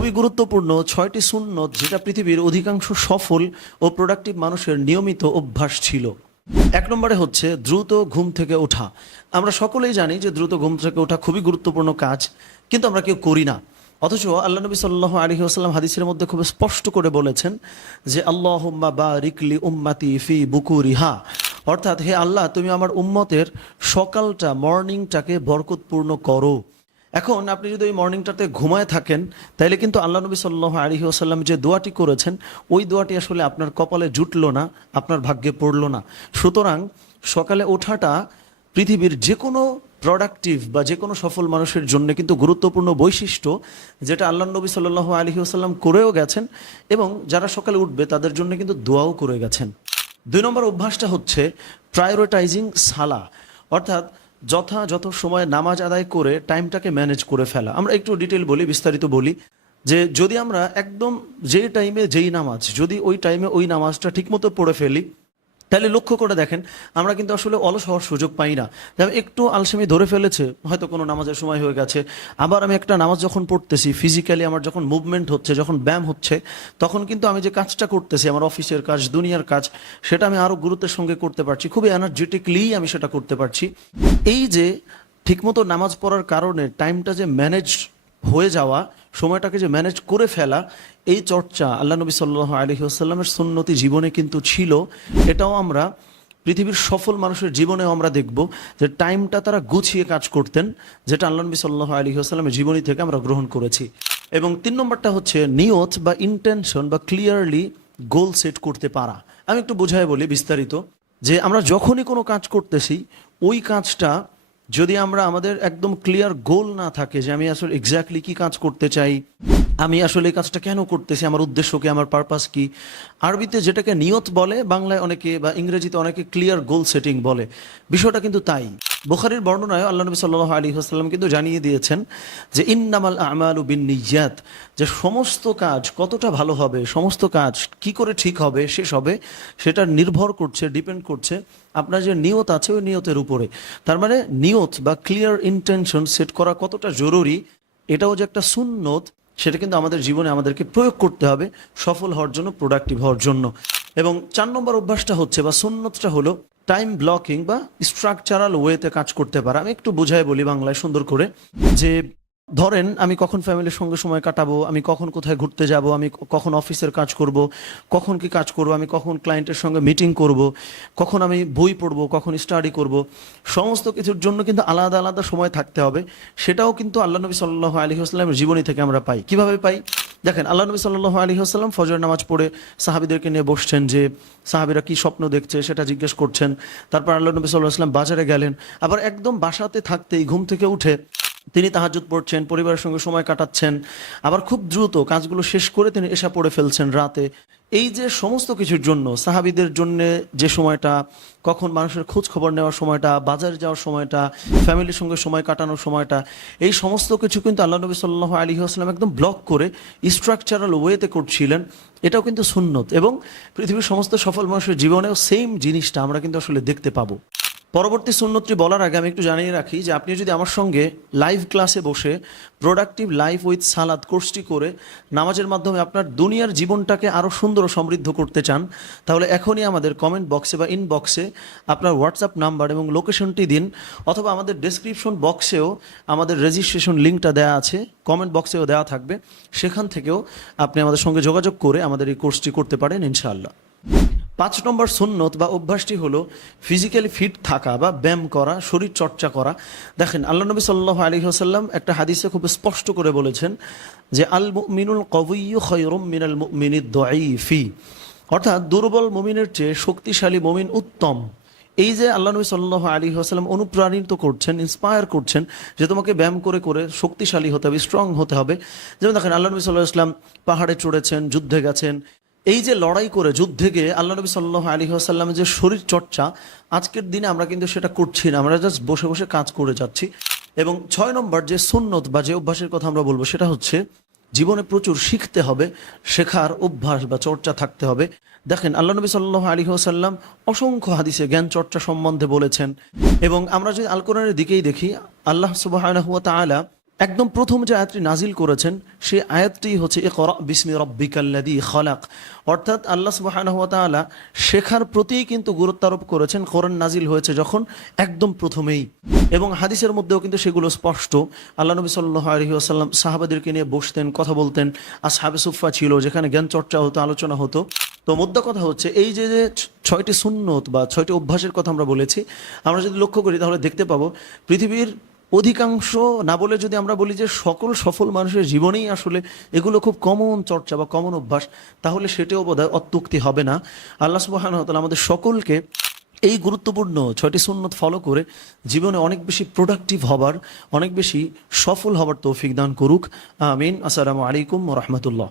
খুবই গুরুত্বপূর্ণ 6টি সুন্নত যেটা পৃথিবীর অধিকাংশ সফল ও প্রোডাক্টিভ মানুষের নিয়মিত অভ্যাস ছিল। 1 নম্বরে হচ্ছে দ্রুত ঘুম থেকে ওঠা। আমরা সকলেই জানি যে দ্রুত ঘুম থেকে ওঠা খুবই গুরুত্বপূর্ণ কাজ, কিন্তু আমরা কেউ করি না। অথচ আল্লাহ নবী সাল্লাল্লাহু আলাইহি ওয়াসাল্লাম হাদিসের মধ্যে খুব স্পষ্ট করে বলেছেন যে আল্লাহুম্মা বারিক লি উম্মতি ফি বুকুরিহা, অর্থাৎ হে আল্লাহ তুমি আমার উম্মতের সকালটা মর্নিংটাকে বরকতপূর্ণ করো। এখন আপনি যদি ওই মর্নিংটাতে ঘুমায় থাকেন তাহলে কিন্তু আল্লাহ নবী সাল্লাল্লাহু আলাইহি ওয়াসাল্লাম যে দোয়াটি করেছেন ওই দোয়াটি আসলে আপনার কপালে জুটলো না, আপনার ভাগ্যে পড়লো না। সুতরাং সকালে ওঠাটা পৃথিবীর যে কোনো প্রোডাক্টিভ বা যে কোনো সফল মানুষের জন্য কিন্তু গুরুত্বপূর্ণ বৈশিষ্ট্য, যেটা আল্লাহ নবী সাল্লাল্লাহু আলাইহি ওয়াসাল্লাম করেও গেছেন এবং যারা সকালে উঠবে তাদের জন্য কিন্তু দোয়াও করে গেছেন। 2 নম্বর অভ্যাসটা হচ্ছে প্রায়োরিটাইজিং সালা, অর্থাৎ যথাযথ সময়ে নামাজ আদায় করে টাইমটাকে ম্যানেজ করে ফেলা। আমরা একটু ডিটেল বলি, বিস্তারিত বলি যে যদি আমরা একদম যেই টাইমে যেই নামাজ, যদি ওই টাইমে ওই নামাজটা ঠিকমতো পড়ে ফেলি তাহলে লক্ষ্য করে দেখেন আমরা কিন্তু আসলে অলস হওয়ার সুযোগ পাই না। যেমন একটু আলসেমি ধরে ফেলেছে, হয়তো কোনো নামাজের সময় হয়ে গেছে, আবার আমি একটা নামাজ যখন পড়তেছি ফিজিক্যালি আমার যখন মুভমেন্ট হচ্ছে, যখন ব্যায়াম হচ্ছে, তখন কিন্তু আমি যে কাজটা করতেছি আমার অফিসের কাজ, দুনিয়ার কাজ, সেটা আমি আরও গুরুত্বের সঙ্গে করতে পারছি, খুবই এনার্জেটিকলি আমি সেটা করতে পারছি। এই যে ঠিকমতো নামাজ পড়ার কারণে টাইমটা যে ম্যানেজ হয়ে যাওয়া, সময়টাকে যে ম্যানেজ করে ফেলা, এই চর্চা আল্লাহ নবী সাল্লাল্লাহু আলাইহি ওয়াসাল্লামের সুন্নতি জীবনে কিন্তু ছিল। এটাও আমরা পৃথিবীর সফল মানুষের জীবনেও আমরা দেখব যে টাইমটা তারা গুছিয়ে কাজ করতেন, যেটা আল্লাহ নবী সাল্লাল্লাহু আলাইহি ওয়াসাল্লামের জীবনী থেকে আমরা গ্রহণ করেছি। এবং 3 নম্বরটা হচ্ছে নিয়ত বা ইন্টেনশন বা ক্লিয়ারলি গোল সেট করতে পারা। আমি একটু বোঝায় বলি বিস্তারিত, যে আমরা যখনই কোনো কাজ করতেছি ওই কাজটা যদি আমরা আমাদের একদম ক্লিয়ার গোল না থাকে যে আমি আসলে এক্স্যাক্টলি কি কাজ করতে চাই, আমি আসলে এই কাজটা কেন করতেছি, আমার উদ্দেশ্য কি, আমার পারপাস কি, আরবিতে যেটাকে নিয়ত বলে, বাংলায় অনেকে বা ইংরেজিতে অনেকে ক্লিয়ার গোল সেটিং বলে, বিষয়টা কিন্তু তাই। বুখারীর বর্ণনায় আল্লাহ নবী সাল্লাল্লাহু আলাইহি ওয়াসাল্লাম কিন্তু জানিয়ে দিয়েছেন যে ইন্নামাল আমালু বিন্নিয়াত, যে সমস্ত কাজ কতটা ভালো হবে, সমস্ত কাজ কি করে ঠিক হবে, শেষ হবে, সেটা নির্ভর করছে, ডিপেন্ড করছে আপনার যে নিয়ত আছে ওই নিয়তের উপরে। তার মানে নিয়ত বা ক্লিয়ার ইন্টেনশন সেট করা কতটা জরুরি, এটাও যে একটা সুন্নত, সেটা কিন্তু আমাদের জীবনে আমাদেরকে প্রয়োগ করতে হবে সফল হওয়ার জন্য, প্রোডাক্টিভ হওয়ার জন্য। এবং 4 নম্বর অভ্যাসটা হচ্ছে বা সুন্নতটা হলো টাইম ব্লকিং বা স্ট্রাকচারাল ওয়েতে কাজ করতে পারা। আমি একটু বোঝাই বলি বাংলায় সুন্দর করে, যে ধরেন আমি কখন ফ্যামিলির সঙ্গে সময় কাটাবো, আমি কখন কোথায় ঘুরতে যাব, আমি কখন অফিসের কাজ করব, কখন কি কাজ করব, আমি কখন ক্লায়েন্টের সঙ্গে মিটিং করব, কখন আমি বই পড়বো, কখন স্টাডি করব, সমস্ত কিছুর জন্য কিন্তু আলাদা আলাদা সময় থাকতে হবে। সেটাও কিন্তু আল্লাহ নবী সাল্লাল্লাহু আলাইহি ওয়াসাল্লামের জীবনী থেকে আমরা পাই। কিভাবে পাই? দেখেন, আল্লাহ নবী সাল্লাল্লাহু আলাইহি ওয়াসাল্লাম ফজর নামাজ পড়ে সাহাবীদেরকে নিয়ে বসছেন, যে সাহাবীরা কি স্বপ্ন দেখছে সেটা জিজ্ঞেস করছেন। তারপর আল্লাহ নবী সাল্লাল্লাহু আলাইহি ওয়াসাল্লাম বাজারে গেলেন, আবার একদম বাসাতে থাকতেই ঘুম থেকে উঠে তিনি তাহাজ্জুদ পড়ছেন, পরিবারের সঙ্গে সময় কাটাচ্ছেন, আবার খুব দ্রুত কাজগুলো শেষ করে তিনি এশা পড়ে ফেলছেন রাতে। এই যে সমস্ত কিছুর জন্য সাহাবীদের জন্য যে সময়টা, কখন মানুষের খোঁজ খবর নেওয়ার সময়টা, বাজারে যাওয়ার সময়টা, ফ্যামিলির সঙ্গে সময় কাটানোর সময়টা, এই সমস্ত কিছু কিন্তু আল্লাহ নবী সাল্লাল্লাহু আলাইহি ওয়াসাল্লাম একদম ব্লক করে স্ট্রাকচারাল ওয়েতে করছিলেন। এটাও কিন্তু সুন্নত, এবং পৃথিবীর সমস্ত সফল মানুষের জীবনেও সেম জিনিসটা আমরা কিন্তু আসলে দেখতে পাবো। পরবর্তী সুন্নতটি বলার আগে আমি একটু জানিয়ে রাখি যে আপনি যদি আমার সঙ্গে লাইভ ক্লাসে বসে প্রোডাক্টিভ লাইফ উইথ সালাদ কোর্সটি করে নামাজের মাধ্যমে আপনার দুনিয়ার জীবনটাকে আরও সুন্দর ও সমৃদ্ধ করতে চান, তাহলে এখনই আমাদের কমেন্ট বক্সে বা ইনবক্সে আপনার হোয়াটসঅ্যাপ নাম্বার এবং লোকেশনটি দিন, অথবা আমাদের ডেসক্রিপশন বক্সেও আমাদের রেজিস্ট্রেশন লিঙ্কটা দেওয়া আছে, কমেন্ট বক্সেও দেওয়া থাকবে, সেখান থেকেও আপনি আমাদের সঙ্গে যোগাযোগ করে আমাদের এই কোর্সটি করতে পারেন ইনশাআল্লাহ। 5 নম্বর সুন্নত বা অভ্যাসটি হলো ফিজিক্যালি ফিট থাকা বা ব্যায়াম করা, শরীর চর্চা করা। দেখেন, আল্লাহ নবী সাল্লাল্লাহু আলাইহি ওয়াসাল্লাম একটা হাদিসে খুব স্পষ্ট করে বলেছেন যে আল মুমিনুল কওয়িয়্যু খায়রুম মিনাল মুমিনিদ দাঈফি, অর্থাৎ দুর্বল মুমিনের চেয়ে শক্তিশালী মুমিন উত্তম। এই যে আল্লাহ নবী সাল্লাল্লাহু আলাইহি ওয়াসাল্লাম অনুপ্রাণিত করছেন, ইন্সপায়ার করছেন যে তোমাকে ব্যায়াম করে করে শক্তিশালী হতে হবে, স্ট্রং হতে হবে। যেমন দেখেন, আল্লাহ নবী সাল্লাল্লাহু আলাইহি ওয়াসাল্লাম পাহাড়ে চড়েছেন, যুদ্ধে গেছেন। এই যে লড়াই করে যুদ্ধে গিয়ে আল্লাহ নবী সাল্লাল্লাহু আলাইহি ওয়াসাল্লামের যে শরীর চর্চা, আজকের দিনে আমরা কিন্তু সেটা করছি না, আমরা জাস্ট বসে বসে কাজ করে যাচ্ছি। এবং 6 নম্বর যে সুন্নত বা যে অভ্যাসের কথা আমরা বলবো সেটা হচ্ছে জীবনে প্রচুর শিখতে হবে, শেখার অভ্যাস বা চর্চা থাকতে হবে। দেখেন, আল্লাহ নবী সাল্লাল্লাহু আলাইহি ওয়াসাল্লাম অসংখ্য হাদিসে জ্ঞান চর্চা সম্বন্ধে বলেছেন। এবং আমরা যদি আল কোরআনের দিকেই দেখি, আল্লাহ সুবহানাহু ওয়া তাআলা একদম প্রথম যে আয়াতটি নাজিল করেছেন সেই আয়াতটি হচ্ছে ইকরা বিসমি রাব্বিকাল্লাযী খালাক। অর্থাৎ আল্লাহ সুবহানাহু ওয়া তাআলা শেখার প্রতিই কিন্তু গুরুত্ব আরোপ করেছেন। কোরআন নাজিল হয়েছে যখন একদম প্রথমেই, এবং হাদিসের মধ্যেও কিন্তু সেগুলো স্পষ্ট। আল্লাহ নবী সাল্লাল্লাহু আলাইহি ওয়াসাল্লাম সাহাবাদেরকে নিয়ে বসতেন, কথা বলতেন। আসহাবে সুফফা ছিল, যেখানে জ্ঞান চর্চা হতো, আলোচনা হতো। তো মোদ্দা কথা হচ্ছে এই যে যে 6টি সুন্নত বা 6টি অভ্যাসের কথা আমরা বলেছি, আমরা যদি লক্ষ্য করি তাহলে দেখতে পাবো পৃথিবীর অধিকাংশ, না বলে যদি আমরা বলি যে সকল সফল মানুষের জীবনেই আসলে এগুলো খুব কমন চর্চা বা কমন অভ্যাস, তাহলে সেটাও বোধহয় অত্যুক্তি হবে না। আল্লাহ সুবহানাহু ওয়া তাআলা আমাদের সকলকে এই গুরুত্বপূর্ণ 6টি সুন্নত ফলো করে জীবনে অনেক বেশি প্রোডাক্টিভ হবার, অনেক বেশি সফল হবার তৌফিক দান করুক। আমিন। আসসালামু আলাইকুম ওয়া রাহমাতুল্লাহ।